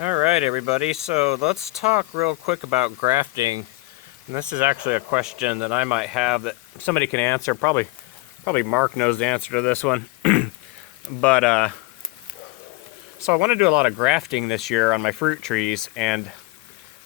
Alright everybody, so let's talk real quick about grafting. And this is actually a question that I might have that somebody can answer. Probably Mark knows the answer to this one. But so I want to do a lot of grafting this year on my fruit trees, and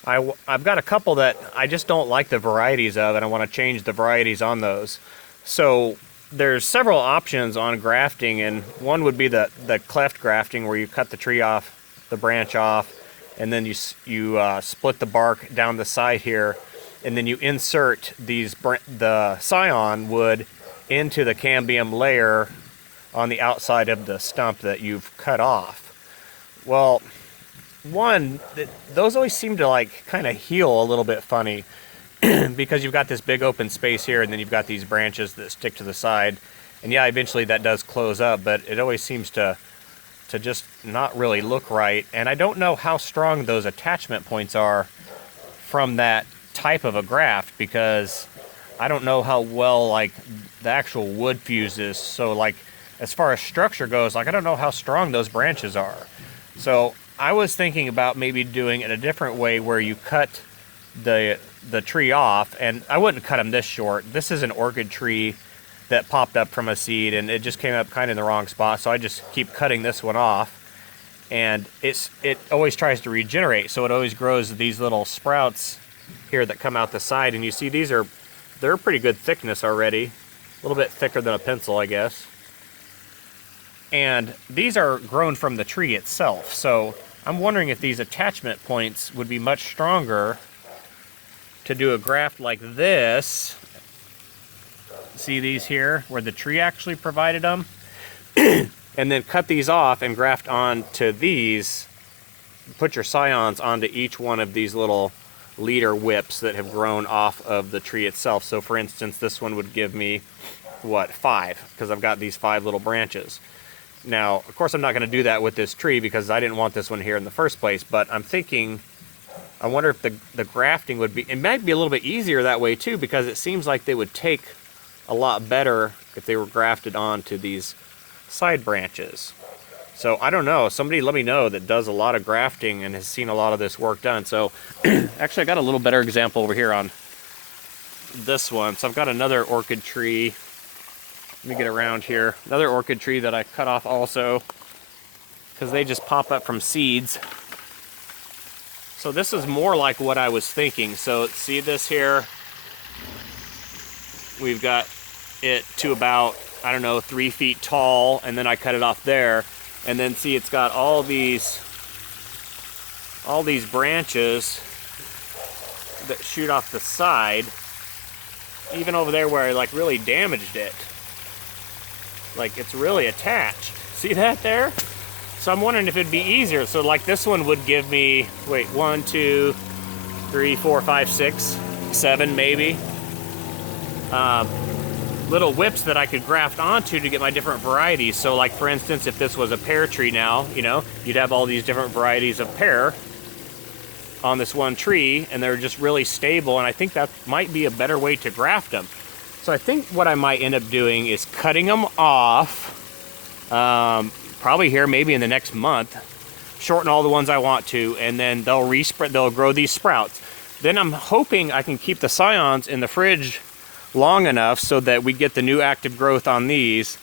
I've got a couple that I just don't like the varieties of, and I want to change the varieties on those. So there's several options on grafting, and one would be the cleft grafting, where you cut the tree off, the branch off, and then you split the bark down the side here, and then you insert the scion wood into the cambium layer on the outside of the stump that you've cut off. Well, those always seem to like kind of heal a little bit funny because you've got this big open space here, and then you've got these branches that stick to the side, and yeah, eventually that does close up, but it always seems to just not really look right. And I don't know how strong those attachment points are from that type of a graft, because I don't know how well like the actual wood fuses. So like as far as structure goes, like I don't know how strong those branches are. So I was thinking about maybe doing it a different way, where you cut the tree off, and I wouldn't cut them this short. This is an orchid tree that popped up from a seed, and it just came up kind of in the wrong spot, so I just keep cutting this one off, and it always tries to regenerate, so it always grows these little sprouts here that come out the side, and you see they're pretty good thickness already, a little bit thicker than a pencil, I guess. And these are grown from the tree itself, so I'm wondering if these attachment points would be much stronger to do a graft like this. See these here, where the tree actually provided them? And then cut these off and graft onto these. Put your scions onto each one of these little leader whips that have grown off of the tree itself. So for instance, this one would give me, what, 5, because I've got these 5 little branches. Now, of course, I'm not going to do that with this tree because I didn't want this one here in the first place, but I'm thinking, I wonder if the grafting would be, it might be a little bit easier that way too, because it seems like they would take a lot better if they were grafted onto these side branches. So I don't know, somebody let me know that does a lot of grafting and has seen a lot of this work done. So actually I got a little better example over here on this one. So I've got another orchid tree. Let me get around here. Another orchid tree that I cut off also, because they just pop up from seeds. So this is more like what I was thinking. So see this here? We've got it to about, I don't know, 3 feet tall, and then I cut it off there. And then see, it's got all these branches that shoot off the side, even over there where I like really damaged it. Like it's really attached. See that there? So I'm wondering if it'd be easier. So like this one would give me, wait, 1, 2, 3, 4, 5, 6, 7 maybe. Little whips that I could graft onto to get my different varieties. So like for instance, if this was a pear tree now, you know, you'd have all these different varieties of pear on this one tree, and they're just really stable, and I think that might be a better way to graft them. So I think what I might end up doing is cutting them off, probably here maybe in the next month, shorten all the ones I want to, and then they'll grow these sprouts. Then I'm hoping I can keep the scions in the fridge long enough so that we get the new active growth on these,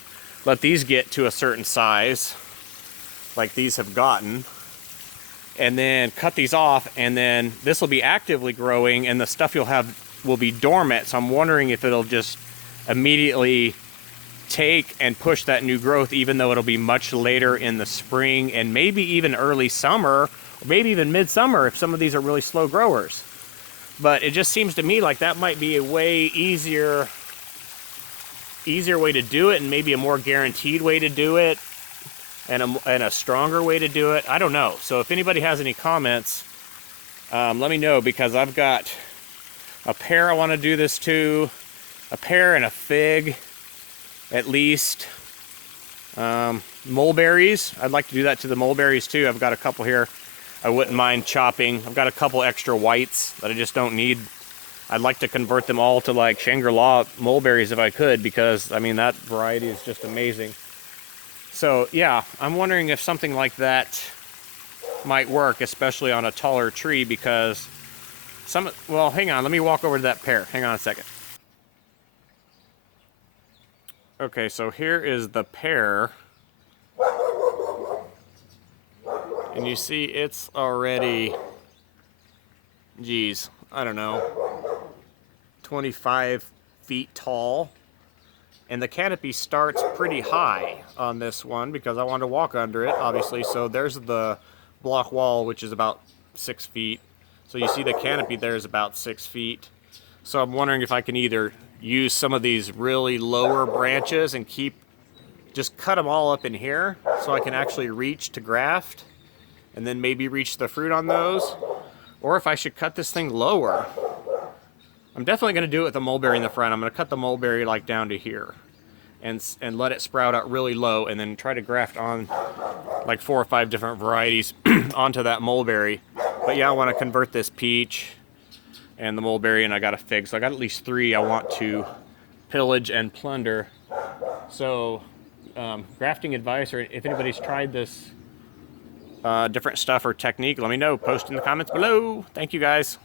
let these get to a certain size like these have gotten, and then cut these off, and then this will be actively growing, and the stuff you'll have will be dormant. So I'm wondering if it'll just immediately take and push that new growth, even though it'll be much later in the spring and maybe even early summer, or maybe even midsummer if some of these are really slow growers. But it just seems to me like that might be a way easier way to do it, and maybe a more guaranteed way to do it, and a stronger way to do it. I don't know. So if anybody has any comments, let me know, because I've got a pear I want to do this to, a pear and a fig at least. Mulberries, I'd like to do that to the mulberries too. I've got a couple here I wouldn't mind chopping. I've got a couple extra whites that I just don't need. I'd like to convert them all to like Shangri-La mulberries if I could, because I mean that variety is just amazing. So yeah, I'm wondering if something like that might work, especially on a taller tree, because well, hang on, let me walk over to that pear. Hang on a second. Okay, so here is the pear. And you see it's already, geez, I don't know, 25 feet tall. And the canopy starts pretty high on this one because I wanted to walk under it, obviously. So there's the block wall, which is about 6 feet. So you see the canopy there is about 6 feet. So I'm wondering if I can either use some of these really lower branches and just cut them all up in here so I can actually reach to graft and then maybe reach the fruit on those. Or if I should cut this thing lower. I'm definitely going to do it with the mulberry in the front. I'm going to cut the mulberry like down to here and let it sprout out really low and then try to graft on like 4 or 5 different varieties onto that mulberry. But yeah, I want to convert this peach and the mulberry, and I got a fig. So I got at least 3 I want to pillage and plunder. So grafting advice, or if anybody's tried this different stuff or technique, let me know. Post in the comments below. Thank you guys.